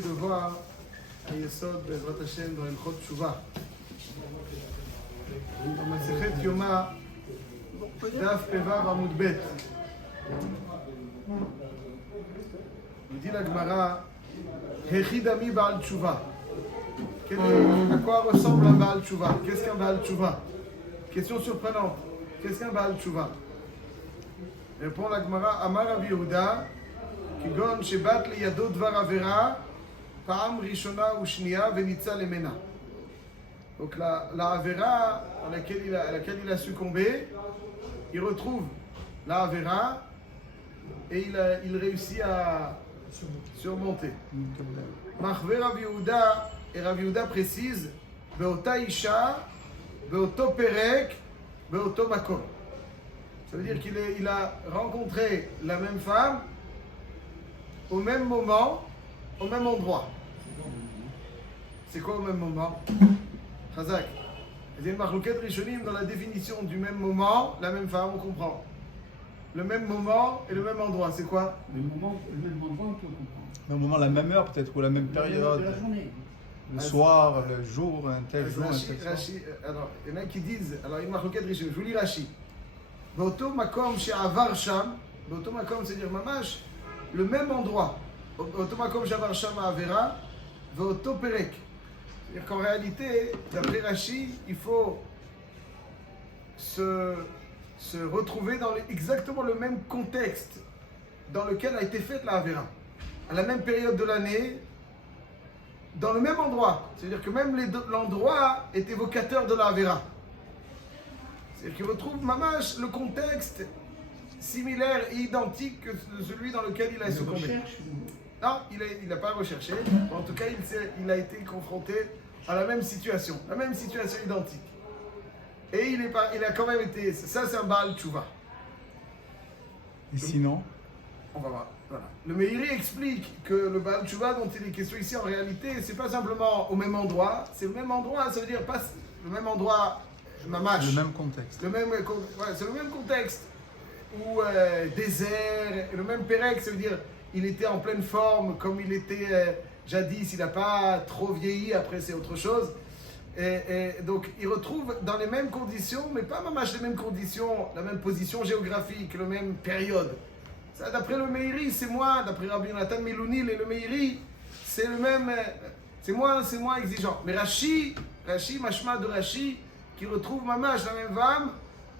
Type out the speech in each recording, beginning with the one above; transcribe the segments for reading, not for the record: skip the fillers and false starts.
de voir un Yesod Bezrat Hashem dans Ilchot Tshuva. Dans Masechet Yoma, Daf Pevav Amud Bet. Il dit la Gemara, Hechidami Baal Tshuva. À quoi ressemble un Baal Tshuva? Qu'est-ce qu'un Baal Tshuva? Question surprenante. Qu'est-ce qu'un Baal Tshuva? Répond la Gemara, Amar Rav Yehuda, Kigon Shebat Liyado Dvar Avera, Pa'am Rishona Ushnia Venitza Lemena. Donc la Avera à laquelle il a succombé, il retrouve la Avera et il réussit à surmonter. Machve Rav Yehuda, et Rav Yehuda précise, Beota Isha, Beoto Perek, Beoto Makom. Ça veut dire qu'il a rencontré la même femme au même moment, au même endroit. C'est quoi au même moment? Chazak. Il y a une marlouquette rishonim dans la définition du même moment, la même femme, on comprend. Le même moment et le même endroit, c'est quoi? Le moment, le même endroit, on peut comprendre. Le moment, la même heure peut-être, ou la même période. De la journée. Le soir, le jour, un tel jour, un tel soir. Rashi, alors, il y en a qui disent, alors une marlouquette rishonim, je vous lis Rashi. Beoto makom she'avar sham, beoto makom c'est dire mamash, le même endroit. Beoto makom she'avar sham avera, beoto perek. C'est-à-dire qu'en réalité, d'après Rashi, il faut se retrouver dans exactement le même contexte dans lequel a été faite la Avera. À la même période de l'année, dans le même endroit. C'est-à-dire que même l'endroit est évocateur de la Avera. C'est-à-dire qu'il retrouve mamash le contexte similaire et identique que celui dans lequel il a succombé. Non, il n'a pas recherché. En tout cas, il a été confronté à la même situation identique. Et il a quand même été. Ça, c'est un Baal Tshuva. Et sinon? On va voir. Voilà. Le Meiri explique que le Baal Tshuva dont il est question ici, en réalité, c'est pas simplement au même endroit. C'est le même endroit, ça veut dire pas le même endroit, mamash. Le même contexte. C'est le même contexte. Ou désert, le même Pérec, ça veut dire il était en pleine forme comme il était jadis, il n'a pas trop vieilli, après c'est autre chose. Et donc il retrouve dans les mêmes conditions, mais pas mamash les mêmes conditions, la même position géographique, la même période. Ça, d'après le Meiri, c'est moins, d'après Rabbi Nathan Melounil et le Meiri, c'est le même, c'est moins exigeant. Mais Rashi, mashma de Rashi, qui retrouve mamash la même femme,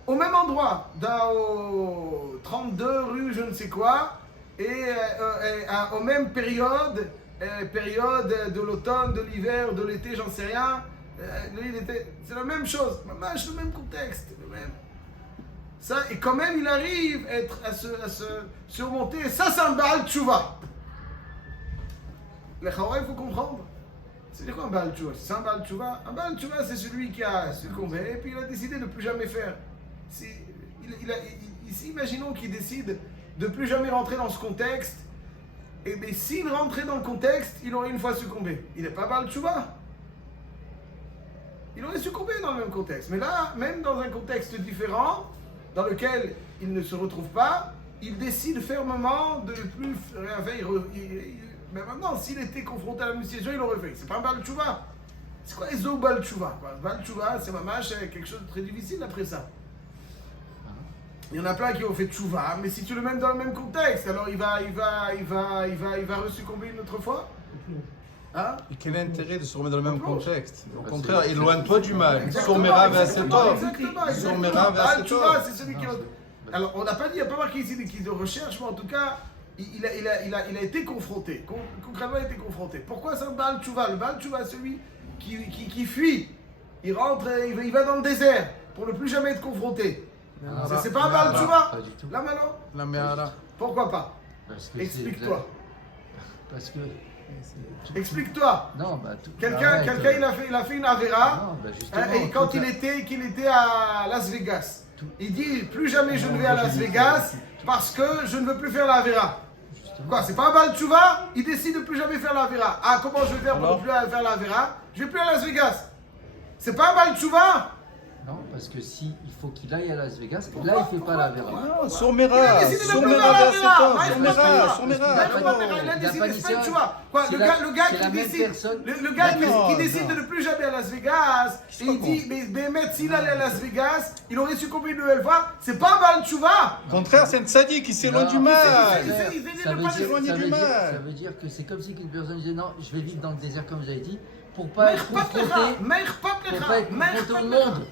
au même endroit, au 32 rue je ne sais quoi, et aux mêmes périodes, période de l'automne, de l'hiver, de l'été, j'en sais rien. C'est la même chose, le même contexte, le même. Ça, et quand même il arrive à se surmonter, et ça c'est un Baal Tshuva. Les Chawaï, il faut comprendre. C'est quoi un Baal Tshuva? C'est un Baal Tshuva? Un Baal Tshuva, c'est celui qui a succombé et puis il a décidé de ne plus jamais faire. Ici, imaginons qu'il décide de ne plus jamais rentrer dans ce contexte. Et bien, s'il rentrait dans le contexte, il aurait une fois succombé. Il n'est pas Baal Tshuva. Il aurait succombé dans le même contexte. Mais là, même dans un contexte différent, dans lequel il ne se retrouve pas, il décide fermement de ne plus rien faire. Mais maintenant, s'il était confronté à la même situation, il l'aurait fait. C'est pas un Baal Tshuva. C'est quoi les autres Baal Tshuva? Baal Tshuva, c'est mamash, quelque chose de très difficile après ça. Il y en a plein qui ont fait Tshuva, mais si tu le mets dans le même contexte, alors il va resuccomber une autre fois. Hein? Et quel est l'intérêt de se remettre dans le même contexte? Au contraire, éloigne-toi du mal. Sourmera vers cet homme. Sourmera vers cet homme. C'est celui qui. Alors, on n'a pas dit, il n'y a pas marqué ici qu'ils de recherche, mais en tout cas, il a été confronté. Concrètement, il a été confronté. Pourquoi c'est un Baal Tshuva? Le Baal Tshuva, celui qui fuit. Il rentre, il va dans le désert pour ne plus jamais être confronté. C'est pas un Baal Tshuva? Là maintenant? La Mehara. Pourquoi pas? Explique-toi. Parce que. Explique-toi. Non, Quelqu'un il a fait une Avera et quand qu'il était à Las Vegas, il dit plus jamais je ne vais à Las Vegas parce que je ne veux plus faire la Avera. Quoi, c'est pas un Baal Tshuva? Il décide de plus jamais faire la Avera. Ah, comment je vais faire pour ne plus faire la Avera? Je vais plus à Las Vegas. C'est pas un Baal Tshuva? Non, parce que si il faut qu'il aille à Las Vegas, là il fait pas la Vera. Non, Sormera, décidé de Sormera plus faire la vers Vera. Setor, Ouais, Sormera, parce Sormera. Il a décidé de faire, tu vois. Quoi, C'est le la- gars c'est la qui même décide, personne. le gars D'accord, qui décide de ne plus jamais à Las Vegas, et il pas dit, mais Bémet, s'il allait à Las Vegas, il aurait succombé une nouvelle fois. C'est pas Baal Tchouva. Au contraire, c'est un tzaddik, il s'éloigne Non, du mal. il fait Ça ne veut pas dire- s'éloigner ça du veut dire- mal. Ça veut dire que c'est comme si une personne disait non, je vais vivre dans le désert comme vous avez dit, pour pas être Meir confronté, Patlecha, pour pas être confronté au monde.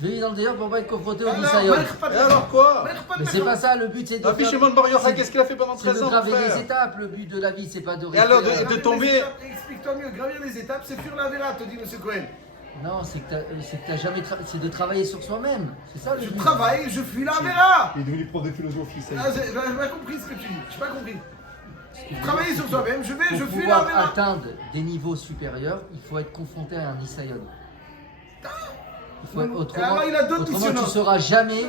Je vais vivre dans le désert pour pas être confronté au Nisayon. Et alors quoi? Mais c'est pas ça, le but c'est de Rabbi faire- Shimon Bar Yochai, c'est- qu'est-ce qu'il a fait pendant c'est 13 de ans, graver frère? des étapes, le but de la vie, c'est pas de rester. alors, là. de tomber- Explique-toi mieux, gravir les étapes, c'est fuir la Vera, te dit M. Cohen. Non, c'est que t'as jamais c'est de travailler sur soi-même. C'est ça le Je but. travaille, je fuis la Vera. Il est devenu prof de philosophie, ça y est. Ah, j'ai pas compris ce que tu dis, j'ai pas compris. Travailler sur soi-même, je Pour fuis la pouvoir Vera. atteindre des niveaux supérieurs, il faut être confronté à un Nisayon. Il faut être autrement, Alors, il a d'autres autrement missionnaires. tu sauras jamais.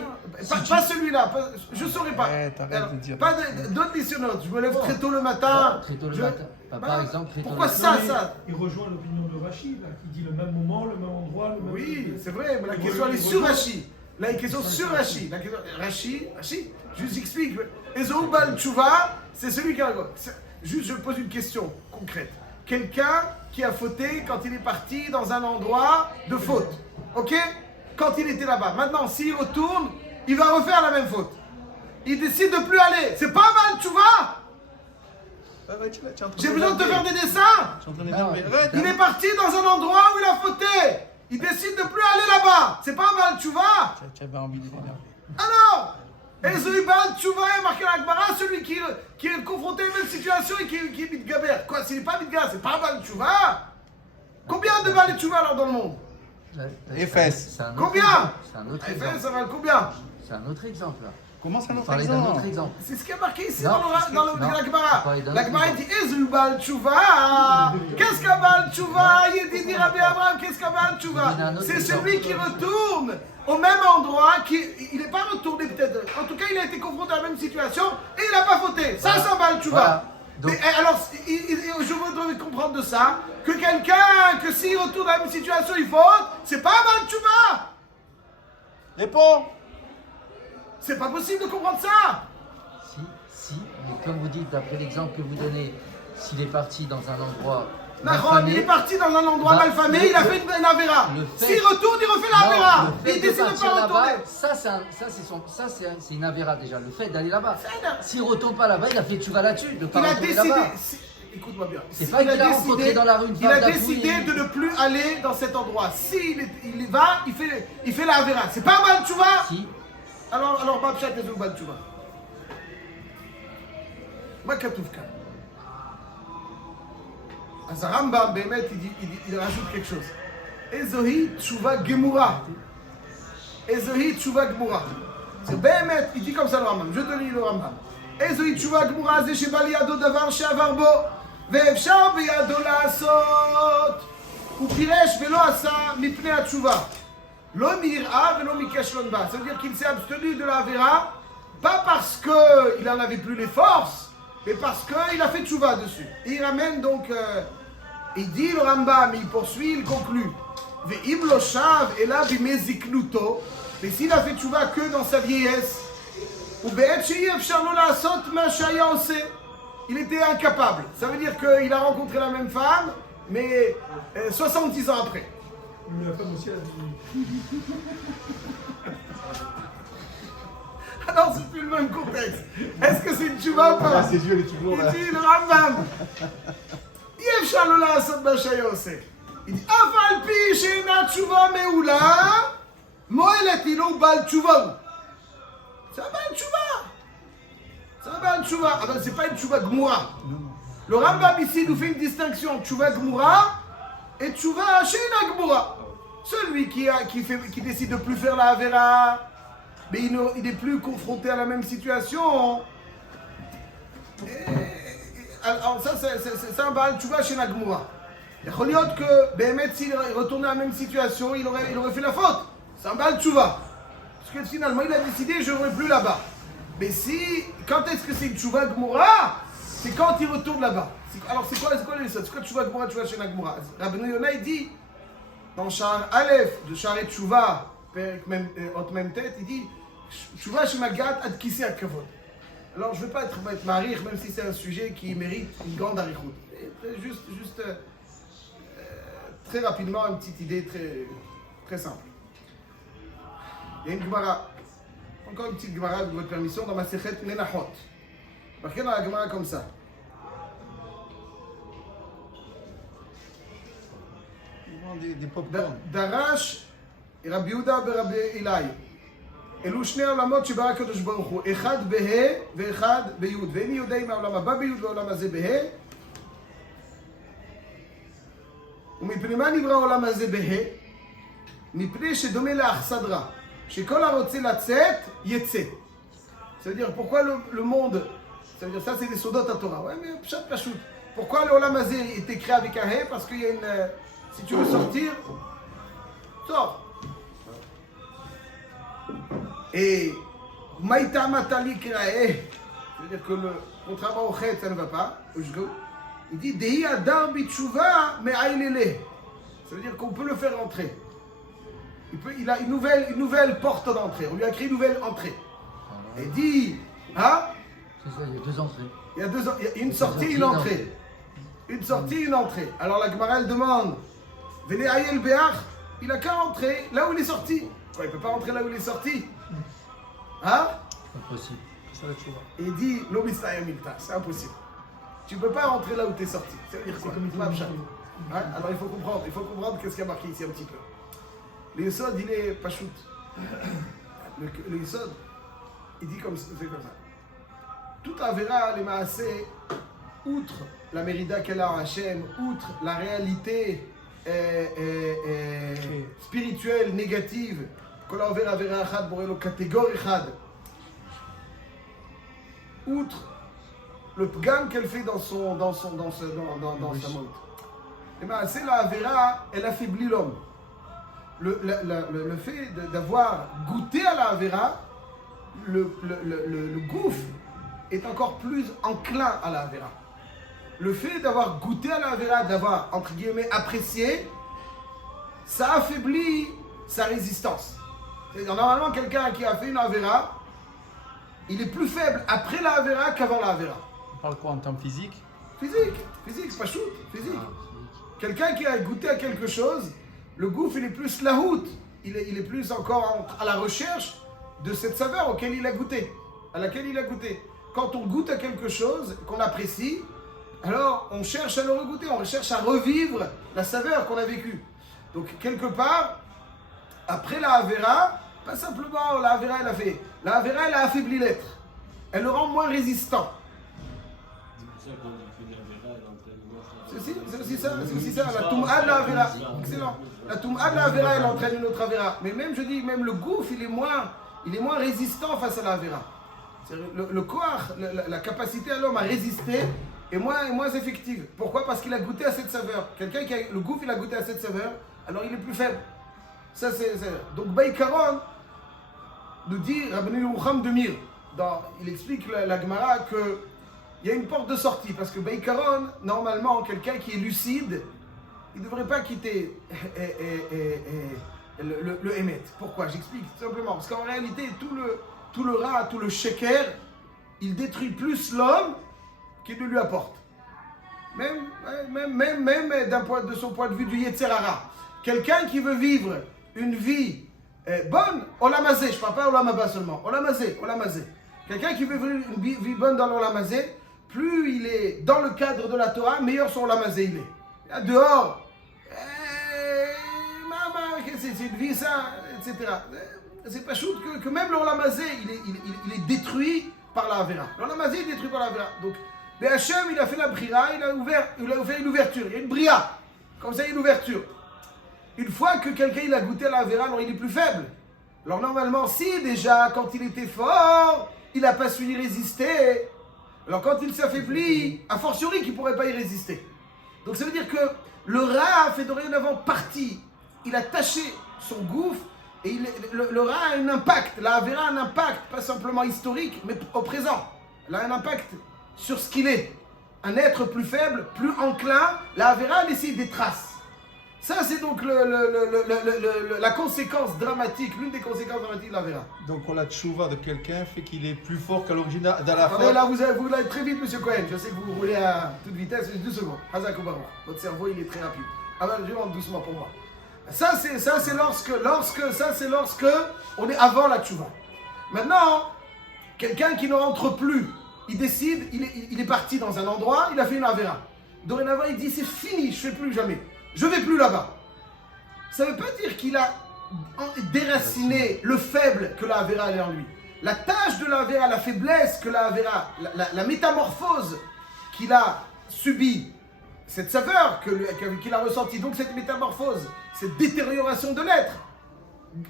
Pas celui-là, je saurais pas. T'arrêtes Alors, de dire. pas d'autres missionnaires. Je me lève très tôt le matin. Très tôt le je- matin. Par Bah, exemple, très tôt pourquoi le ça, matin. ça Il rejoint l'opinion de Rachid, là, qui dit le même moment, le même endroit, le même. Oui, c'est vrai, mais la question elle est Il sur rejoint- Rashi. Là, une question sur Rashi. La question, Rashi, je vous explique. Ezou Bal Tchouva, c'est celui qui a. Juste, je pose une question concrète. Quelqu'un qui a fauté quand il est parti dans un endroit de faute. Ok? Quand il était là-bas. Maintenant, s'il retourne, il va refaire la même faute. Il décide de plus aller. C'est pas Bal Tchouva! Ah ouais, tu es en train J'ai de besoin de te m'énerver. faire des dessins! Je suis en train de Non, m'énerver. Arrête. Il est parti dans un endroit où il a fauté. Il décide de plus aller là-bas. C'est pas un Baal Tchouva. Tu avais envie de l'énerver. Alors, Ezoi Baal Tchouva est marqué à l'Akbara, celui qui est confronté à la même situation et qui est Midgaber. Quoi, s'il n'est pas Midgaber, c'est pas un Baal Tchouva. Combien de Baal Tchouva alors dans le monde? Efes. C'est un autre Combien? exemple. C'est un autre Eh ben, exemple. ça va combien? C'est un autre exemple là. Comment ça Vous notre parlez d'un autre exemple? exemple. C'est ce qui est marqué ici Non, dans le non, l'Akbara. vous parlez d'un L'Akbara autre dit Ezoi Baal Tchouva. Qu'est-ce qu'un Baal Tchouva? Il dit Rabbi Abraham, qu'est-ce qu'un Baal Tchouva? Il y en a un autre C'est exemple. celui qui retourne au même endroit, il n'est pas retourné peut-être. En tout cas, il a été confronté à la même situation et il n'a pas fauté. Ça, c'est un Baal Tchouva. Voilà. Donc- Mais alors, je voudrais comprendre de ça que quelqu'un, que s'il retourne à la même situation, il faute, c'est pas un Baal Tchouva. Réponds. C'est pas possible de comprendre ça. Si, mais comme vous dites, d'après l'exemple que vous donnez, s'il est parti dans un endroit Nahon, malfamé, il est parti dans un endroit Bah, malfamé, le- il a fait une Avera. le fait- S'il retourne, il refait la non, Avera. le fait Il décide de partir pas là-bas, retourner. c'est une avéra déjà. Le fait d'aller là-bas. C'est un- S'il retourne pas là-bas, il a fait tchouva là-dessus, de pas Il a retourner décidé. là-bas. Écoute-moi bien. C'est pas qu'il a rencontré dans la rue une Il femme a d'un décidé coup, de ne plus aller dans cet endroit. S'il il y va, il fait la Avera. C'est pas un Baal Tchouva. Si, Alors, Babchat est Baal Tchouva. מה כתוב כאן? אז הרמב"ם באמת, il rajoute quelque chose. איזוהי תשובה גמורה. איזוהי תשובה גמורה. זה באמת, il dit comme ça le רמב"ם, je te lis le רמב"ם. איזוהי תשובה גמורה זה שבא לידו דבר שעבר בו, ואפשר בידו לעשות. הוא פירש ולא עשה מפני התשובה. לא מיראה ולא מכישלון בה. Ça veut dire qu'il s'est abstenu de la Avera, pas parce qu'il n'en avait plus les forces, mais parce qu'il a fait tchouva dessus. Et il ramène donc, il dit le Rambam, il poursuit, il conclut. Ve'im lo shav ela bimeziknuto, mais s'il a fait tchouva que dans sa vieillesse, ou be'et she'y efshar lo la'asot ma shaya oseh, il était incapable. Ça veut dire qu'il a rencontré la même femme, mais 70 ans après. La femme aussi a dit. Alors c'est plus le même contexte. Est-ce que c'est une tchouva ou pas? Ah, ses yeux, elle est toujours là. Il dit le Rambam. אי אפשר לא לעשות מה שהיה עושה. אף על פי שאינה תשובה מעולה, מועלת היא לא בעל תשובה הוא. זה בעל תשובה. זה בעל תשובה, אבל זה pas une tchouva gmoura. Le Rambam ici nous fait une distinction entre tchouva gmoura et tchouva sheina gmoura. Celui qui décide de plus faire la Avera, mais il n'est plus confronté à la même situation. Alors ça, c'est un Baal Tchouva chez Nagmoura. Il יכול להיות que, באמת, s'il retournait à la même situation, il aurait fait la faute. C'est un Baal Tchouva. Parce que finalement, il a décidé, je ne vais plus là-bas. Mais si, quand est-ce que c'est une Tchouva Gmoura? C'est quand il retourne là-bas. Alors c'est quoi les choses? C'est quoi Tchouva Gmoura, Tchouva chez Nagmoura? Rabbeinu Yonah, il dit, dans Sha'ar Aleph de Sha'ar Tchouva, אות מ"ט, il dit תשובה שמגעת עד כיסא הכבוד. Alors je ne veux pas être marich, même si c'est un sujet qui mérite une grande arichout. Juste très rapidement, une petite idée très simple. Il y a une Gemara, encore une petite Gemara avec votre permission, dans ma Masechet Menachot. Marqué dans la Gemara comme ça. Des pop-corn. דרש רבי יהודה ברבי אילאי. אלו שני העולמות שברא הקדוש ברוך הוא, אחד בה' ואחד בי', ואיני יודע אם העולם הבא בי' והעולם הזה בה'. ומפני מה נברא העולם הזה בה'? מפני שדומה לאכסדרה, שכל הרוצה לצאת, יצא. C'est-à-dire pourquoi le monde, c'est-à-dire ça c'est des sodotes à Torah. Ouais, mais pshat pashut. Pourquoi l'olam azé est écrit avec un hé? Parce qu'il y a une, si tu veux sortir, sors. Et maïta matali kirae, c'est-à-dire que contrairement au chet, ça ne va pas. Il dit dehi adar bitshuva me'ailele. Ça veut dire qu'on peut le faire rentrer. Il a une nouvelle porte d'entrée. On lui a créé une nouvelle entrée. Et dit, hein? C'est ça, il y a 2 entrées. Il y a une sortie, une entrée. Une sortie, une entrée. Alors la Gemara elle demande, venez Ayel Béach, il a qu'à rentrer là où il est sorti. Quoi, il ne peut pas rentrer là où il est sorti? Hein? Impossible. Et il dit, l'obistaya milta, c'est impossible. Tu ne peux pas rentrer là où tu es sorti. C'est-à-dire quoi? Hein? Alors il faut comprendre qu'est-ce qu'il y a marqué ici un petit peu. Le Yesod, il est pas shoot. Le Yesod, il dit comme ça. Tout Avera, les Maasé, outre la mérida qu'elle a en Hachem, outre la réalité spirituelle, négative, Kol Avera Avera Achad, Borelo catégorie Achad, outre le pgam qu'elle fait dans sa mode. Les Maasé, la Avera, elle affaiblit l'homme. Le fait d'avoir goûté à la Avera, le gouffre est encore plus enclin à la Avera. Le fait d'avoir goûté à la Avera, d'avoir, entre guillemets, apprécié, ça affaiblit sa résistance. C'est-à-dire, normalement, quelqu'un qui a fait une Avera, il est plus faible après la Avera qu'avant la Avera. On parle quoi en termes physiques? Physique, c'est pas shoot, physique. Quelqu'un qui a goûté à quelque chose, le gouffre, il est plus lahout, il est plus encore à la recherche de cette saveur auquel il a goûté, à laquelle il a goûté. Quand on goûte à quelque chose qu'on apprécie, alors on cherche à le regoûter, on cherche à revivre la saveur qu'on a vécue. Donc quelque part, après la Avera, pas simplement la Avera elle a affaibli l'être, elle le rend moins résistant. C'est aussi ça, la Toum'a de la Avera, excellent. La Toum'a de la Avera, elle entraîne une autre Avera. Mais même, je dis, même le gouffre, il est moins résistant face à la Avera. Le koach, la capacité à l'homme à résister est moins effective. Pourquoi? Parce qu'il a goûté à cette saveur. Quelqu'un qui a le gouffre, il a goûté à cette saveur, alors il est plus faible. Ça, c'est. Donc, Baïkaron nous dit, Rabbeinu Yerucham de Mir, il explique la Gemara que il y a une porte de sortie, parce que Baïkaron, normalement, quelqu'un qui est lucide, il ne devrait pas quitter le Hémet. Pourquoi? J'explique simplement. Parce qu'en réalité, tout le rat, tout le sheker, il détruit plus l'homme qu'il ne lui apporte. Même de son point de vue du Yetzer Hara. Quelqu'un qui veut vivre une vie bonne, Olam Hazé, je ne parle pas Olam Haba seulement, Olam Hazé. Quelqu'un qui veut vivre une vie bonne dans l'Olam Hazé, plus il est dans le cadre de la Torah, meilleur son Olam Hazé il est. Là, dehors, c'est une vie ça, etc. C'est pas shoot que même l'Olam Hazé, il est détruit par la Avera. L'Olam Hazé est détruit par la Avera. Donc, Hachem, il a fait la brira, il a fait une ouverture. Il y a une bria. Comme ça, il y a une ouverture. Une fois que quelqu'un il a goûté à la Avera, alors il est plus faible. Alors normalement, si déjà, quand il était fort, il n'a pas su y résister. Alors quand il s'affaiblit, a fortiori qu'il ne pourrait pas y résister. Donc ça veut dire que le rat fait dorénavant partie. Il a taché son gouffre et le rat a un impact. La Avera a un impact, pas simplement historique, mais au présent. Elle a un impact sur ce qu'il est. Un être plus faible, plus enclin, la Avera laisse des traces. Ça, c'est donc la conséquence dramatique, l'une des conséquences dramatiques de la Vera. Donc la tchouva de quelqu'un fait qu'il est plus fort qu'à l'origine de la Attendez, faute. là, vous l'avez très vite, monsieur Cohen. Je sais que vous roulez à toute vitesse. 2 secondes. Hazak ou Baruch. Votre cerveau, il est très rapide. Ah ben, je rentre doucement pour moi. Ça, c'est lorsque on est avant la tchouva. Maintenant, quelqu'un qui ne rentre plus, il décide, il est parti dans un endroit, il a fait une Avera. Dorénavant, il dit, c'est fini, je ne fais plus jamais. Je ne vais plus là-bas. Ça ne veut pas dire qu'il a déraciné le faible que la Avera est en lui. La tâche de la Avera, la faiblesse que la Avera, la métamorphose qu'il a subie, cette saveur qu'il a ressentie, donc cette métamorphose, cette détérioration de l'être,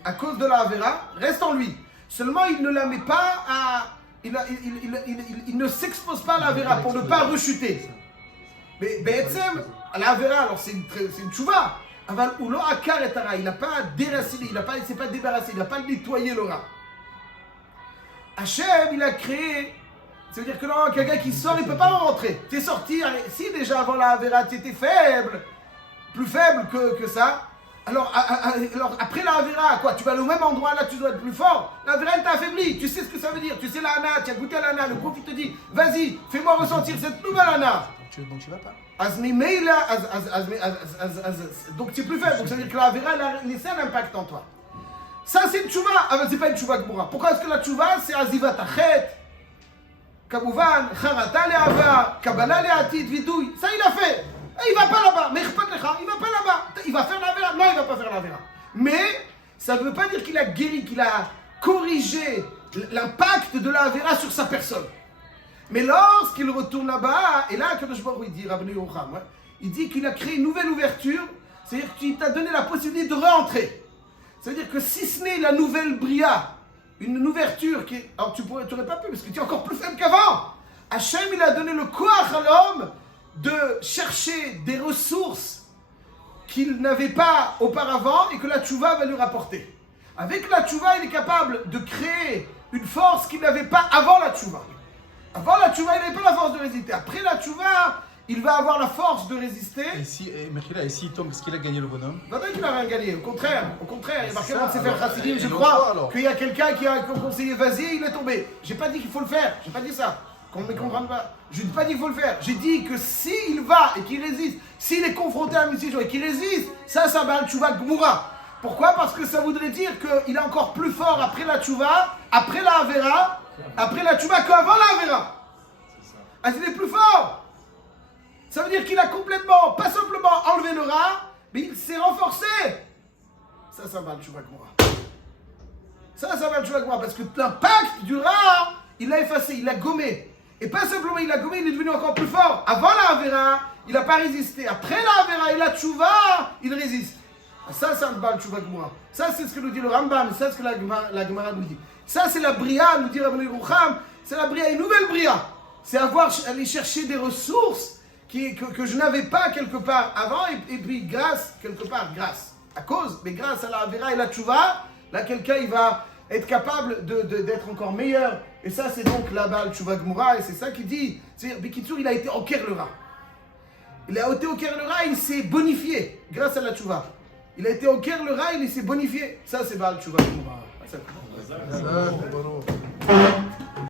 à cause de la Avera, reste en lui. Seulement, il ne la met pas à... Il ne s'expose pas à la Avera pour ne pas rechuter. Mais Be'etzem, la Avera, alors c'est une tchouva. Aval ou lo akar et tara, il n'a pas déraciné, il ne s'est pas débarrassé, il n'a pas nettoyé le rat. Hachem, il a créé, ça veut dire que non, quelqu'un qui sort, il ne peut pas rentrer. Tu es sorti, si déjà avant la Avera, tu étais faible, plus faible que ça, alors après la Avera, quoi, tu vas aller au même endroit, là tu dois être plus fort. La Avera, elle t'a affaibli, tu sais ce que ça veut dire, tu sais la Hana, tu as goûté à la Hana, le groupe il te dit, vas-y, fais-moi ressentir cette nouvelle Hana. Donc tu vas pas. Donc tu es plus faible, donc ça veut dire que la Avera, elle a laissé un impact en toi. Ça c'est une tchouva, ah ben c'est pas une tchouva Gmura. Pourquoi est-ce que la tchouva c'est Azivat Achet, Kamouvan, Charata Le'ava, Kabbalah Le'atid, Vidouille. Ça il a fait. Et il va pas là-bas, mais il va pas là-bas. Il va faire la Avera. Non, il va pas faire la Avera. Mais ça ne veut pas dire qu'il a guéri, qu'il a corrigé l'impact de la Avera sur sa personne. Mais lorsqu'il retourne là-bas, et là, Kadosh Baruch Hu, il dit, Rabbeinu Yocham, il dit qu'il a créé une nouvelle ouverture, c'est-à-dire qu'il t'a donné la possibilité de rentrer. C'est-à-dire que si ce n'est la nouvelle Bria, une ouverture qui est... Alors tu n'aurais pas pu, parce que tu es encore plus faible qu'avant. Hachem, il a donné le koach à l'homme de chercher des ressources qu'il n'avait pas auparavant et que la tchouva va lui rapporter. Avec la tchouva, il est capable de créer une force qu'il n'avait pas avant la tchouva. Avant la tchouva, il n'avait pas la force de résister. Après la tchouva, il va avoir la force de résister. Et s'il tombe, est-ce qu'il a gagné le bonhomme? Pas qu'il n'a rien gagné. Au contraire, il est marqué dans le Sefer Chassidim, je et crois, alors qu'il y a quelqu'un qui a conseillé vas-y, il est tombé. J'ai pas dit qu'il faut le faire. J'ai pas dit ça. Qu'on ne me comprenne pas. Je n'ai pas dit qu'il faut le faire. J'ai dit que s'il va et qu'il résiste, s'il est confronté à un mission et qu'il résiste, ça va le tchouva Gmura. Pourquoi? Parce que ça voudrait dire qu'il est encore plus fort après la tchouva, après la Avera, après la tchouva qu'avant la Avera. Ah, il est plus fort. Ça veut dire qu'il a complètement, pas simplement enlevé le rat, mais il s'est renforcé. Ça va le tchouva Gmura. Ça va le tchouva Gmura, parce que l'impact du rat, il l'a effacé, il l'a gommé. Et pas simplement il l'a gommé, il est devenu encore plus fort. Avant la Avera, il n'a pas résisté. Après la Avera et la tchouva, il résiste. Ça va le tchouva Gmura. Ça, c'est ce que nous dit le Rambam, ça, c'est ce que la Gemara nous dit. Ça, c'est la Bria, nous dit Rabbeinu Yocham, c'est la Bria, une nouvelle Bria. C'est aller chercher des ressources que je n'avais pas quelque part avant, et puis grâce, à cause, mais grâce à la Avera et la tchouva, là, quelqu'un, il va être capable d'être encore meilleur. Et ça, c'est donc là-bas le tchouva Gmura, et c'est ça qu'il dit. C'est-à-dire, Bikitsur, il a été au Ker le rat. Il a été au Ker le rat, il s'est bonifié grâce à la tchouva. Il a été au Ker le rat, il s'est bonifié. Ça, c'est Baal Tchouva Gmura.